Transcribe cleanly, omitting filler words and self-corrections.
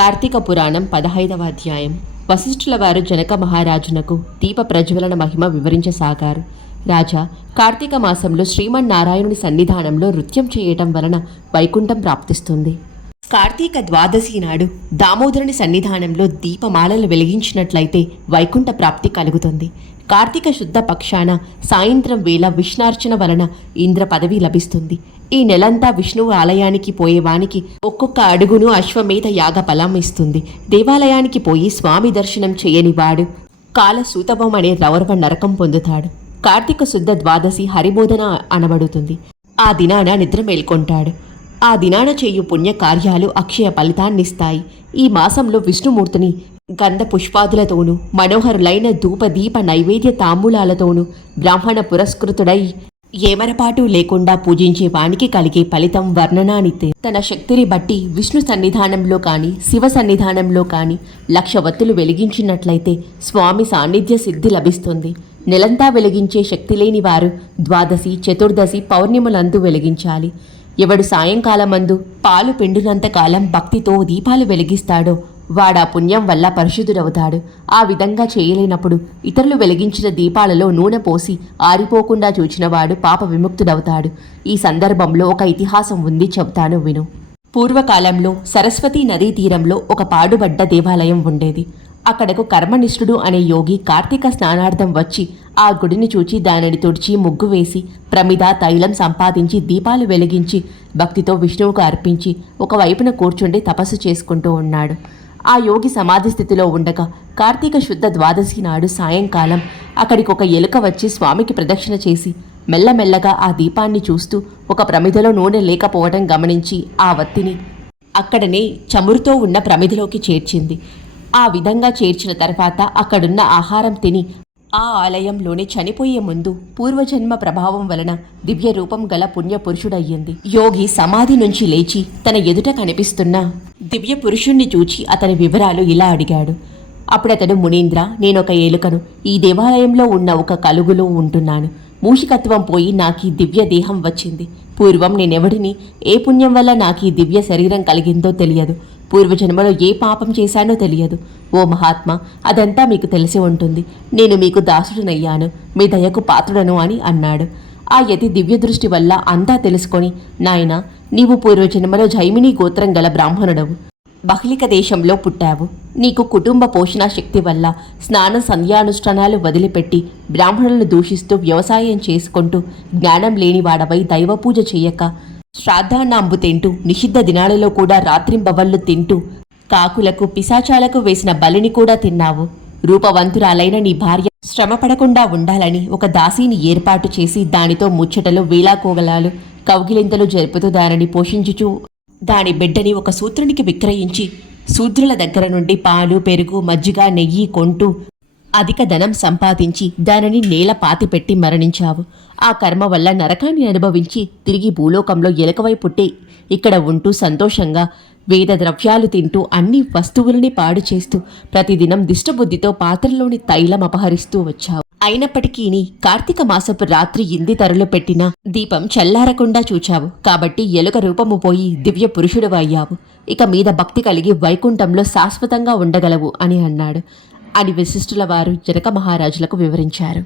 కార్తీక పురాణం 15వ అధ్యాయం. వశిష్ఠుల వారు జనక మహారాజునకు దీప ప్రజ్వలన మహిమ వివరించసాగారు. రాజా, కార్తీక మాసంలో శ్రీమన్నారాయణుని సన్నిధానంలో నృత్యం చేయటం వలన వైకుంఠం ప్రాప్తిస్తుంది. కార్తీక ద్వాదశి నాడు దామోదరుని సన్నిధానంలో దీపమాలలు వెలిగించినట్లయితే వైకుంఠ ప్రాప్తి కలుగుతుంది. కార్తీక శుద్ధ పక్షాన సాయంత్రం వేళ విష్ణార్చన వలన ఇంద్ర పదవి లభిస్తుంది. ఈ నెలంతా విష్ణువు ఆలయానికి పోయేవానికి ఒక్కొక్క అడుగును అశ్వమేధ యాగ ఫలం ఇస్తుంది. దేవాలయానికి పోయి స్వామి దర్శనం చేయనివాడు కాలసూతవం అనే రౌరవ నరకం పొందుతాడు. కార్తీక శుద్ధ ద్వాదశి హరిబోధన అనబడుతుంది. ఆ దినాన నిద్ర మేల్కొంటాడు. ఆ దినాన చేయు పుణ్య కార్యాలు అక్షయ ఫలితాన్నిస్తాయి. ఈ మాసంలో విష్ణుమూర్తిని గంధ పుష్పాదులతోనూ మనోహరులైన ధూప దీప నైవేద్య తాంబూలాలతోనూ బ్రాహ్మణ పురస్కృతుడై ఏమరపాటు లేకుండా పూజించే వానికి కలిగే ఫలితం వర్ణనానితే. తన శక్తిని బట్టి విష్ణు సన్నిధానంలో కానీ శివ సన్నిధానంలో కానీ 1,00,000 వత్తులు వెలిగించినట్లయితే స్వామి సాన్నిధ్య సిద్ధి లభిస్తుంది. నెలంతా వెలిగించే శక్తి లేని వారు ద్వాదశి, చతుర్దశి, పౌర్ణిమలందు వెలిగించాలి. ఎవడు సాయంకాలమందు పాలు పిండినంత కాలం భక్తితో దీపాలు వెలిగిస్తాడో వాడా పుణ్యం వల్ల పరిశుద్ధుడవుతాడు. ఆ విధంగా చేయలేనప్పుడు ఇతరులు వెలిగించిన దీపాలలో నూనె పోసి ఆరిపోకుండా చూచినవాడు పాప విముక్తుడవుతాడు. ఈ సందర్భంలో ఒక ఇతిహాసం ఉంది, చెబుతాను విను. పూర్వకాలంలో సరస్వతీ నదీ తీరంలో ఒక పాడుబడ్డ దేవాలయం ఉండేది. అక్కడకు కర్మనిష్ఠుడు అనే యోగి కార్తీక స్నానార్థం వచ్చి ఆ గుడిని చూచి దానిని తుడిచి ముగ్గు వేసి ప్రమిద తైలం సంపాదించి దీపాలు వెలిగించి భక్తితో విష్ణువుకు అర్పించి ఒకవైపున కూర్చుండి తపస్సు చేసుకుంటూ ఉన్నాడు. ఆ యోగి సమాధి స్థితిలో ఉండగా కార్తీక శుద్ధ ద్వాదశి నాడు సాయంకాలం అక్కడికి ఒక ఎలుక వచ్చి స్వామికి ప్రదక్షిణ చేసి మెల్లమెల్లగా ఆ దీపాన్ని చూస్తూ ఒక ప్రమిదలో నూనె లేకపోవడం గమనించి ఆ వత్తిని అక్కడనే చమురుతో ఉన్న ప్రమిదలోకి చేర్చింది. ఆ విధంగా చేర్చిన తర్వాత అక్కడున్న ఆహారం తిని ఆ ఆలయంలోనే చనిపోయే ముందు పూర్వజన్మ ప్రభావం వలన దివ్య రూపం గల పుణ్య పురుషుడయ్యింది. యోగి సమాధి నుంచి లేచి తన ఎదుట కనిపిస్తున్న దివ్య పురుషుణ్ణి చూచి అతని వివరాలు ఇలా అడిగాడు. అప్పుడతడు, మునీంద్ర, నేనొక ఏలుకను. ఈ దేవాలయంలో ఉన్న ఒక కలుగులో ఉంటున్నాను. మూషికత్వం పోయి నాకీ దివ్య దేహం వచ్చింది. పూర్వం నేనెవడిని, ఏ పుణ్యం వల్ల నాకీ దివ్య శరీరం కలిగిందో తెలియదు. పూర్వజన్మలో ఏ పాపం చేశానో తెలియదు. ఓ మహాత్మా, అదంతా మీకు తెలిసి ఉంటుంది. నేను మీకు దాసుడునయ్యాను, మీ దయకు పాత్రుడను అని అన్నాడు. ఆ యతి దివ్య దృష్టి వల్ల అంతా తెలుసుకొని, నాయనా, నీవు పూర్వజన్మలో జైమిని గోత్రం గల బ్రాహ్మణుడవు. బహ్లిక దేశంలో పుట్టావు. నీకు కుటుంబ పోషణ శక్తి వల్ల స్నాన సంధ్యానుష్ఠానాలు వదిలిపెట్టి బ్రాహ్మణులను దూషిస్తూ వ్యవసాయం చేసుకుంటూ జ్ఞానం లేనివాడవై దైవపూజ చేయక శ్రాద్ధాన్నాంబు తింటూ నిషిద్ధ దినాలలో కూడా రాత్రింబవళ్ళు తింటూ కాకులకు పిశాచాలకు వేసిన బలిని కూడా తిన్నావు. రూపవంతురాలైన నీ భార్య శ్రమ పడకుండా ఉండాలని ఒక దాసీని ఏర్పాటు చేసి దానితో ముచ్చటలు, వేలాకోగలాలు, కౌగిలింతలు జరుపుతూ దానిని పోషించుచూ దాని బిడ్డని ఒక శూద్రునికి విక్రయించి శూద్రుల దగ్గర నుండి పాలు, పెరుగు, మజ్జిగ, నెయ్యి కొంటూ అధిక ధనం సంపాదించి దానిని నేల పాతిపెట్టి మరణించావు. ఆ కర్మ వల్ల నరకాన్ని అనుభవించి తిరిగి భూలోకంలో ఎలకవై పుట్టి ఇక్కడ ఉంటూ సంతోషంగా వేద ద్రవ్యాలు తింటూ అన్ని వస్తువులని పాడు చేస్తూ ప్రతిదినం దిష్టబుద్ధితో పాత్రలోని తైలం అపహరిస్తూ వచ్చావు. అయినప్పటికీ నీ కార్తీక మాసపు రాత్రి ఇంది తరలు పెట్టిన దీపం చల్లారకుండా చూచావు. కాబట్టి ఎలుక రూపము పోయి దివ్య పురుషుడు అయ్యావు. ఇక మీద భక్తి కలిగి వైకుంఠంలో శాశ్వతంగా ఉండగలవు అని అన్నాడు అని వశిష్ఠుల వారు జనక మహారాజులకు వివరించారు.